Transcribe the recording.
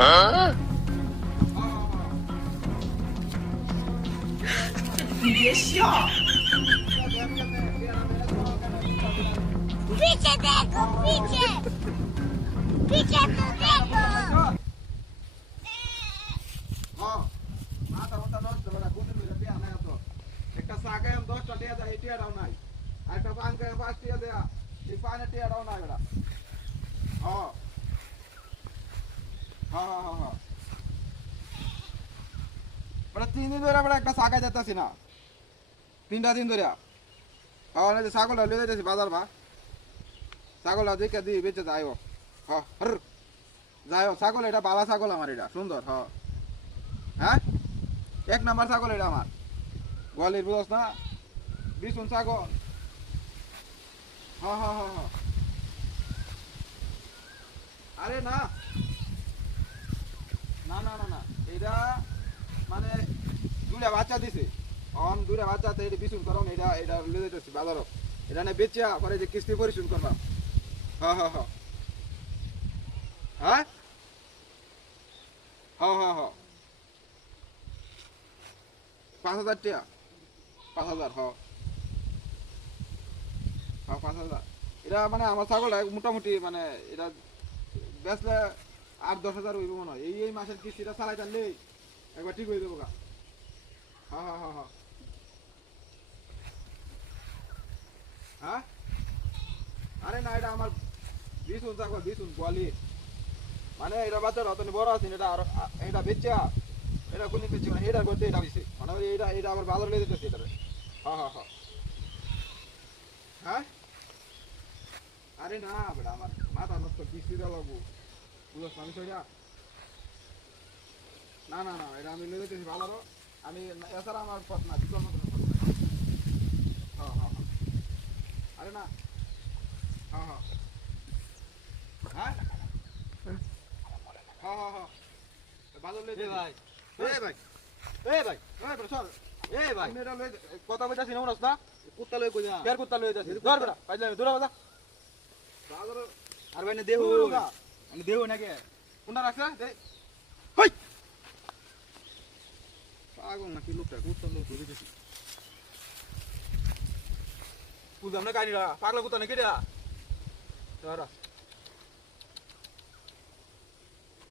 你别笑。पीछे देखो पीछे पीछे तो देखो একটা সাগায় 10টা টিয়া দেয়, এই টিয়াটাও নাই। আর একটা পাঙ্কায় 5 টিয়া দেয়া, এই পানের টিয়াটাও নাই বেটা। হ্যাঁ হ্যাঁ হ্যাঁ হ্যাঁ বেটা 3 দিন ধরে বেটা একটা সাগায় যেতেছি না, 3টা দিন ধরে। হ্যাঁ না যে ছাগলটা লিয়ে যেতেছি বাজার ভা, ছাগলটা দেখে দিয়ে বেঁচে যাইও। হ্যাঁ হর যাইও, ছাগল এটা বালা ছাগল আমার, এটা সুন্দর। হ্যাঁ হ্যাঁ 1 নাম্বার ছাগল এটা আমার, গোয়ালির বুঝস না, বিশুন ছাগল। হ্যাঁ হ্যাঁ হ্যাঁ হ্যাঁ আরে না না না না না এটা মানে 2টা বাচ্চা দিছে, দুইটা বাচ্চা তো এটা বিশুন করো, এটা এটা লিয়ে যেতেছি বাজারও, এটা না বেচিয়া পরে যে কিস্তি পরিশোধ করবা। হ্যাঁ হ্যাঁ হ্যাঁ হ্যাঁ হ্যাঁ হ্যাঁ হ্যাঁ 5,000 টাকা, 5,000। হ্যাঁ হ্যাঁ 5,000। এটা মানে আমার ছাগলটা মোটামুটি মানে এটা বেচলে 8-10,000 হইব মনে হয়। এই মাসের কিস্তিটা চালাই টানলে একবার ঠিক হয়ে যাবো গা। হ্যাঁ হ্যাঁ হ্যাঁ হ্যাঁ হ্যাঁ আরে না এটা আমার বিশুন ছাগল, বিশুন গোয়ালি, মানে এটা বাচ্চা রতনে বড় আছে, এটা আর এটা বেচা, এটা কোন বেচি মানে এটা করতে এটা হইছে মানে এটা এটা আবার বাজার লেগে যেতেছে এটা। হ্যাঁ হ্যাঁ হ্যাঁ হ্যাঁ আরে না বেটা আমার মাথা নষ্ট, কিস্তি দেওয়া লাগবো বুঝছ আমি সেটা। না না না এটা আমি লেগে যেতেছি ভালো, আমি এছাড়া আমার পথ না বিকল্প কোনো পথ নাই। হ্যাঁ হ্যাঁ হ্যাঁ আরে না হ্যাঁ হ্যাঁ হ্যাঁ হ্যাঁ হ্যাঁ হ্যাঁ বাজার লেগে ভাই। এ ভাই এ ভাই এ বড় চল এ ভাই আমি এটা লয়ে কথা কইতাছি না মনস না, কুত্তা লয়ে কই না কেয়ার কুত্তা লয়ে যাচ্ছি ধর বেটা পাইলে দূরে বাজা বাজার। আর ভাই না দেহ আমি দেহ নাকি কোনটা রাখছ দে হই পাগল নাকি লোকটা, কুত্তা লোক ধরে দিছি বুঝলাম না কাহিনীটা, পাগলা কুত্তা নাকি রে ধর